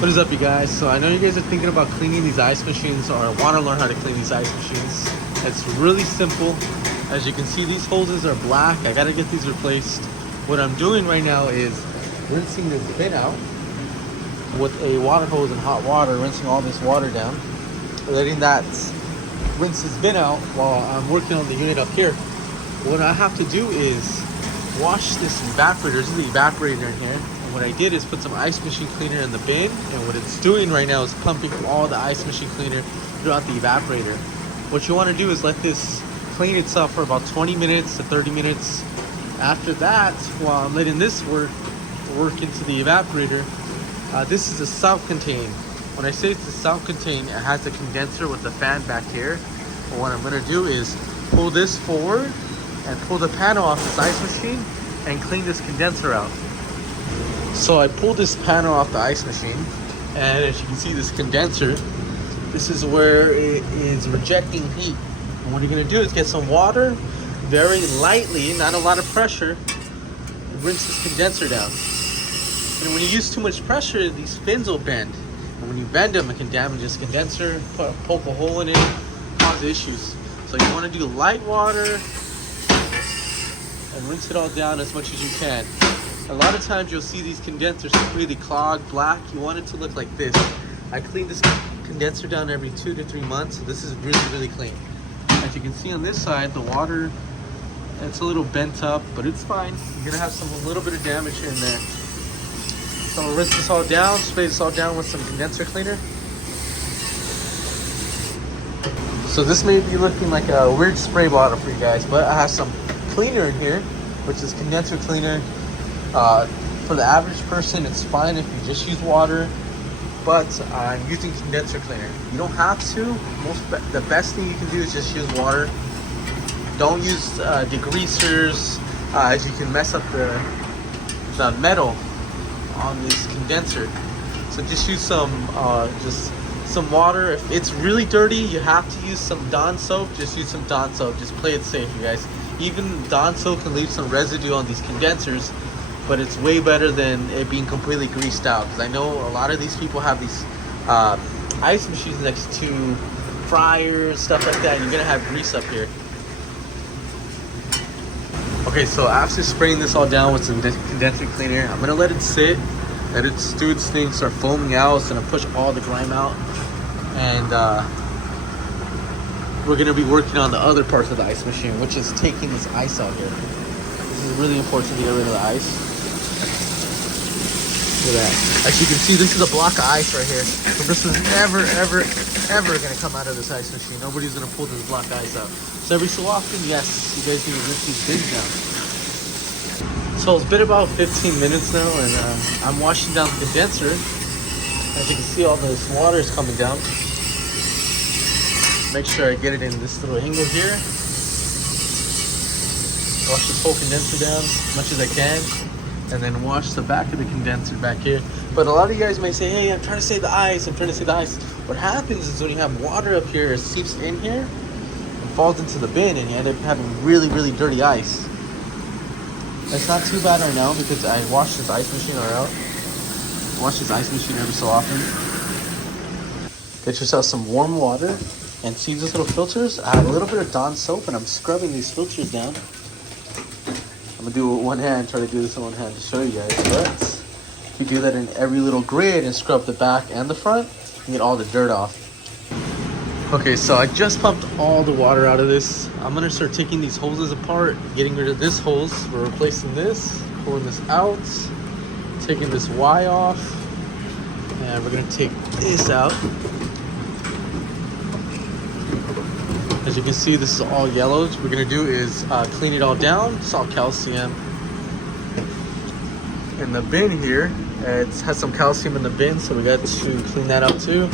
What is up, you guys? So I know you guys are thinking about cleaning these ice machines or want to learn how to clean these ice machines. It's really simple. As you can see, these hoses are black. I gotta get these replaced. What I'm doing right now is rinsing this bin out with a water hose and hot water, rinsing all this water down, letting that rinse this bin out while I'm working on the unit up here. What I have to do is wash this evaporator. This is the evaporator in here. What I did is put some ice machine cleaner in the bin, and what it's doing right now is pumping all the ice machine cleaner throughout the evaporator. What you want to do is let this clean itself for about 20 minutes to 30 minutes. After that, while I'm letting this work into the evaporator, this is a self-contained. When I say it's a self-contained, it has a condenser with the fan back here. But what I'm going to do is pull this forward and pull the panel off this ice machine and clean this condenser out. So I pulled this panel off the ice machine, and as you can see, this condenser, this is where it is rejecting heat. And what you're gonna do is get some water, very lightly, not a lot of pressure, rinse this condenser down. And when you use too much pressure, these fins will bend. And when you bend them, it can damage this condenser, poke a hole in it, cause issues. So you wanna do light water and rinse it all down as much as you can. A lot of times you'll see these condensers completely clogged, black. You want it to look like this. I clean this condenser down every 2 to 3 months, so this is really clean. As you can see on this side, the water, it's a little bent up, but it's fine. You're gonna have a little bit of damage here and there. So I'm gonna rinse this all down, spray this all down with some condenser cleaner. So this may be looking like a weird spray bottle for you guys, but I have some cleaner in here, which is condenser cleaner. For the average person, it's fine if you just use water, but I'm using condenser cleaner. You don't have to. The best thing you can do is just use water. Don't use degreasers, as you can mess up the metal on this condenser. So just use some water. If it's really dirty, you have to use some Dawn soap. Just use some Dawn soap. Just play it safe, you guys. Even Dawn soap can leave some residue on these condensers, but it's way better than it being completely greased out. Because I know a lot of these people have these ice machines next to fryers, stuff like that, and you're gonna have grease up here. Okay, so after spraying this all down with some condenser cleaner, I'm gonna let it sit, let it do its thing, start foaming out. It's gonna push all the grime out, and we're gonna be working on the other parts of the ice machine, which is taking this ice out here. This is really important to get rid of the ice. Look at that. As you can see, this is a block of ice right here. So this is never gonna come out of this ice machine. Nobody's gonna pull this block of ice out. So every so often, yes, you guys need to rinse these bins down. So it's been about 15 minutes now, and I'm washing down the condenser. As you can see, all this water is coming down. Make sure I get it in this little angle here. Wash this whole condenser down as much as I can, and then wash the back of the condenser back here. But a lot of you guys may say, hey, I'm trying to save the ice, I'm trying to save the ice. What happens is when you have water up here, it seeps in here and falls into the bin, and you end up having really dirty ice. That's not too bad right now because I wash this ice machine out. Wash this ice machine every so often. Get yourself some warm water, and see these little filters? I have a little bit of Dawn soap, and I'm scrubbing these filters down. I'm gonna do it with one hand, try to do this in one hand to show you guys, but if you do that in every little grid and scrub the back and the front, you get all the dirt off. Okay, so I just pumped all the water out of this. I'm gonna start taking these hoses apart, getting rid of this hose. We're replacing this, pulling this out, taking this Y off, and we're gonna take this out. As you can see, this is all yellow. What we're gonna do is clean it all down. It's all calcium. In the bin here, it has some calcium in the bin, so we got to clean that out too.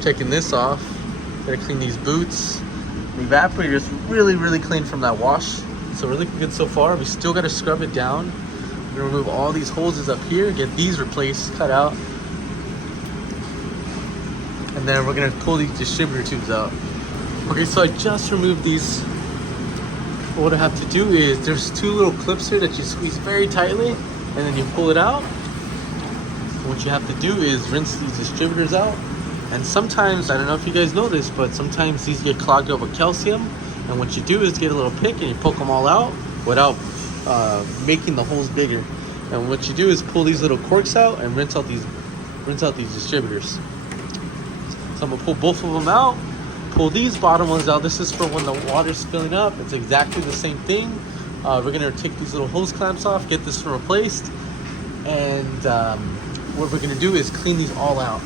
Taking this off. Gotta clean these boots. The evaporator is really clean from that wash. So we're looking good so far. We still gotta scrub it down. We're gonna remove all these hoses up here, get these replaced, cut out. And then we're gonna pull these distributor tubes out. Okay, so I just removed these. What I have to do is, there's two little clips here that you squeeze very tightly, and then you pull it out. What you have to do is rinse these distributors out. And sometimes, I don't know if you guys know this, but sometimes these get clogged up with calcium. And what you do is get a little pick and you poke them all out without making the holes bigger. And what you do is pull these little corks out and rinse out these distributors. So I'm gonna pull both of them out, pull these bottom ones out. This is for when the water's spilling up. It's exactly the same thing. We're gonna take these little hose clamps off, get this one replaced, and what we're gonna do is clean these all out.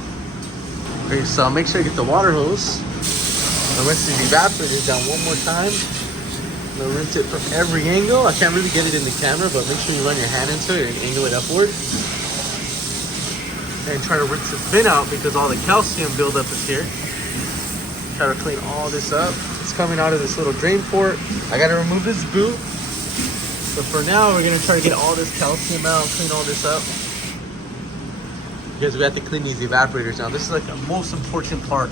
Okay, so make sure you get the water hose and rinse these evaporators down one more time. I'm gonna rinse it from every angle. I can't really get it in the camera, but make sure you run your hand into it and angle it upward. And try to rinse the bin out because all the calcium buildup is here. Try to clean all this up. It's coming out of this little drain port. I gotta remove this boot. So for now, we're gonna try to get all this calcium out, clean all this up. Because we have to clean these evaporators now. This is like the most important part.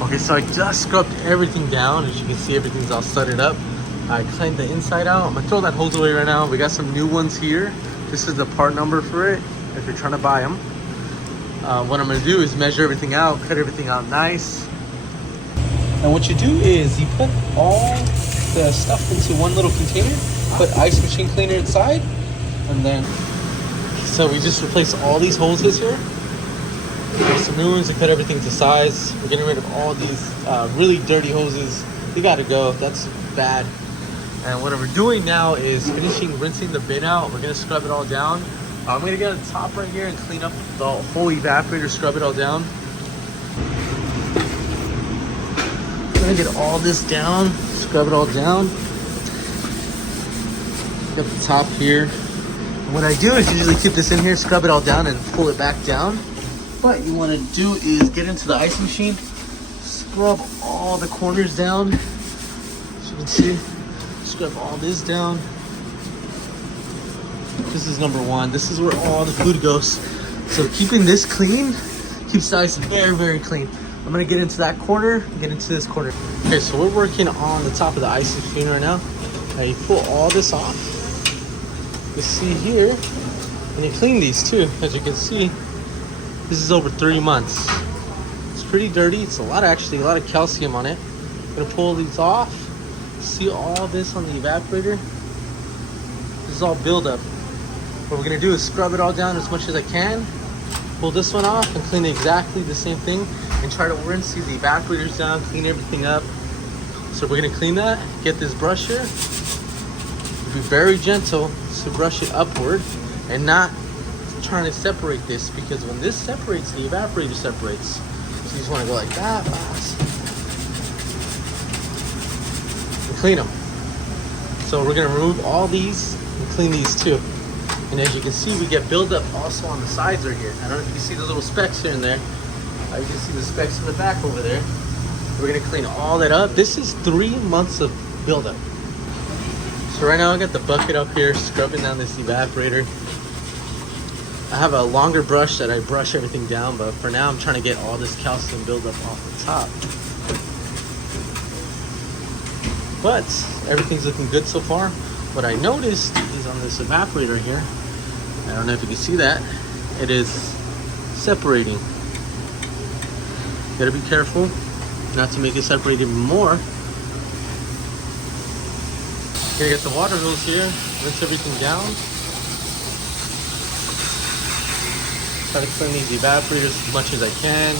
Okay, so I just scrubbed everything down. As you can see, everything's all studded up. I cleaned the inside out. I'm gonna throw that hose away right now. We got some new ones here. This is the part number for it, if you're trying to buy them. What I'm gonna do is measure everything out, cut everything out nice. And what you do is you put all the stuff into one little container, put ice machine cleaner inside, and then, so we just replace all these hoses here. There's some new ones to cut everything to size. We're getting rid of all these really dirty hoses. They gotta go, that's bad. And what we're doing now is finishing rinsing the bin out. We're gonna scrub it all down. I'm gonna get on the top right here and clean up the whole evaporator, scrub it all down. I'm gonna get all this down, scrub it all down. Got the top here. And what I do is usually keep this in here, scrub it all down and pull it back down. What you wanna do is get into the ice machine, scrub all the corners down. As you can see, scrub all this down. This is number one. This is where all the food goes. So keeping this clean keeps the ice very, very clean. I'm gonna get into that corner, get into this corner. Okay, so we're working on the top of the ice machine right now. Now you pull all this off. You see here, and you clean these too. As you can see, this is over 3 months. It's pretty dirty. It's a lot of calcium on it. I'm gonna pull these off. See all this on the evaporator? This is all buildup. What we're gonna do is scrub it all down as much as I can. Pull this one off and clean exactly the same thing and try to rinse these evaporators down, clean everything up. So we're gonna clean that, get this brush here. Be very gentle to brush it upward and not trying to separate this, because when this separates, the evaporator separates. So you just wanna go like that fast. And clean them. So we're gonna remove all these and clean these too. And as you can see, we get buildup also on the sides right here. I don't know if you can see the little specks here and there. You can see the specks in the back over there. We're gonna clean all that up. This is 3 months of buildup. So right now I got the bucket up here, scrubbing down this evaporator. I have a longer brush that I brush everything down, but for now I'm trying to get all this calcium buildup off the top. But everything's looking good so far. What I noticed is on this evaporator here, I don't know if you can see that, it is separating. You gotta be careful not to make it separate even more. Gonna get the water hose here, rinse everything down. Try to clean these evaporators as much as I can.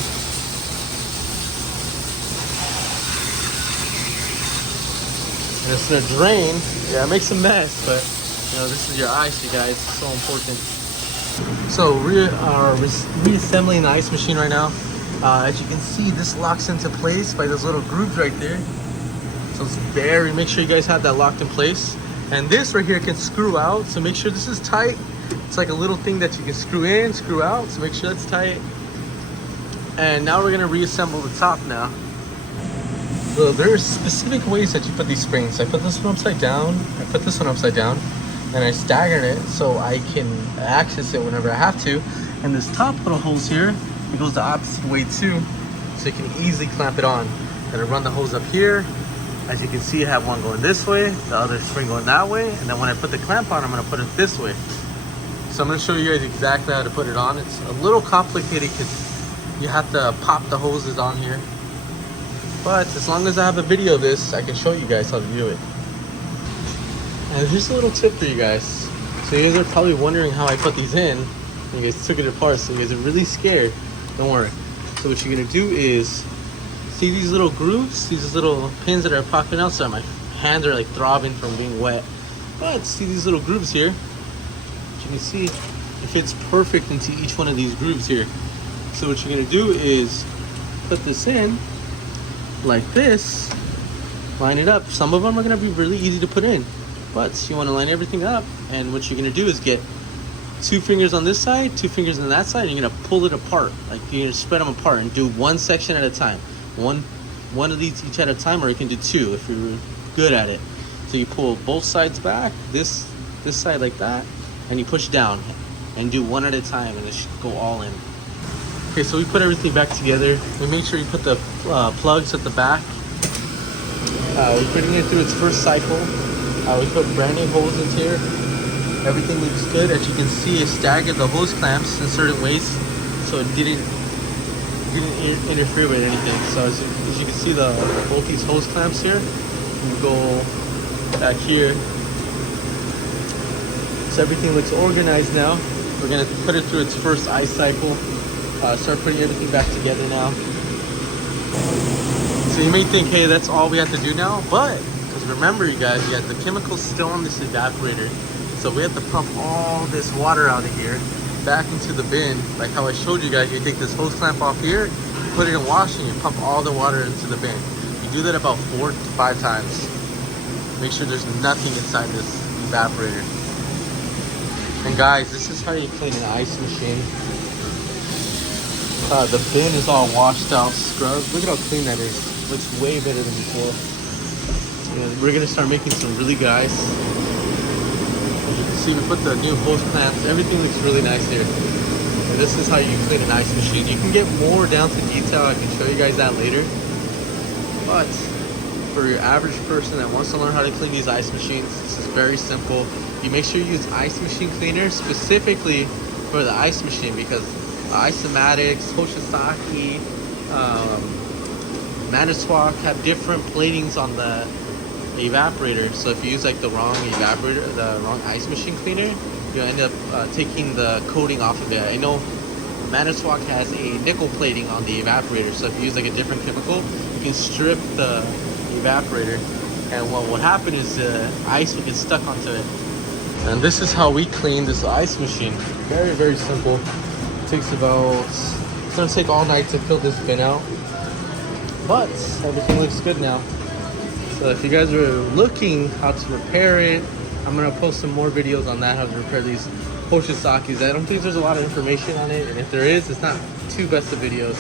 And it's gonna drain. Yeah, it makes a mess, but you know, this is your ice, you guys. It's so important. So we are reassembling the ice machine right now. As you can see, this locks into place by those little grooves right there. So it's make sure you guys have that locked in place. And this right here can screw out, so make sure this is tight. It's like a little thing that you can screw in, screw out, so make sure that's tight. And now we're gonna reassemble the top now. So there's specific ways that you put these springs. I put this one upside down, I put this one upside down, and I staggered it so I can access it whenever I have to. And this top little hose here, it goes the opposite way too, so you can easily clamp it on. Gonna run the hose up here. As you can see, I have one going this way, the other spring going that way, and then when I put the clamp on, I'm gonna put it this way. So I'm gonna show you guys exactly how to put it on. It's a little complicated because you have to pop the hoses on here. But as long as I have a video of this, I can show you guys how to do it. And here's a little tip for you guys. So you guys are probably wondering how I put these in. You guys took it apart, so you guys are really scared. Don't worry. So what you're gonna do is, see these little grooves, these little pins that are popping out. So my hands are like throbbing from being wet. But see these little grooves here? As you can see, it fits perfect into each one of these grooves here. So what you're gonna do is put this in like this, line it up. Some of them are gonna be really easy to put in, but you wanna line everything up. And what you're gonna do is get 2 fingers on this side, 2 fingers on that side, and you're gonna pull it apart. Like you're gonna spread them apart and do one section at a time. One of these each at a time, or you can do 2 if you're good at it. So you pull both sides back, this side like that, and you push down and do 1 at a time, and it should go all in. Okay, so we put everything back together. We make sure you put the plugs at the back. We're putting it through its first cycle. We put brand new hoses in here. Everything looks good. As you can see, it staggered the hose clamps in certain ways, so it didn't interfere with anything. So as you can see, both these hose clamps here will go back here. So everything looks organized now. We're gonna put it through its first ice cycle. Start putting everything back together now. So you may think, hey, that's all we have to do now, but because remember, you guys, you got the chemicals still on this evaporator. So we have to pump all this water out of here back into the bin. Like how I showed you guys, you take this hose clamp off here, put it in wash, and you pump all the water into the bin. You do that about 4 to 5 times. Make sure there's nothing inside this evaporator. And guys, this is how you clean an ice machine. The bin is all washed out, scrubbed. Look at how clean that is. Looks way better than before. And we're gonna start making some really good ice. As you can see, we put the new hose clamps. Everything looks really nice here. And this is how you clean an ice machine. You can get more down to detail. I can show you guys that later. But for your average person that wants to learn how to clean these ice machines, this is very simple. You make sure you use ice machine cleaner specifically for the ice machine, because Isomatics, Hoshizaki, Manitowoc have different platings on the evaporator. So if you use like the wrong evaporator, the wrong ice machine cleaner, you'll end up taking the coating off of it. I know Manitowoc has a nickel plating on the evaporator, so if you use like a different chemical, you can strip the evaporator, and what will happen is the ice will get stuck onto it. And this is how we clean this ice machine. Very, very simple. It takes about, it's gonna take all night to fill this bin out, but everything looks good now. So if you guys are looking how to repair it, I'm gonna post some more videos on that, how to repair these Hoshizakis. I don't think there's a lot of information on it, and if there is, it's not too best of videos.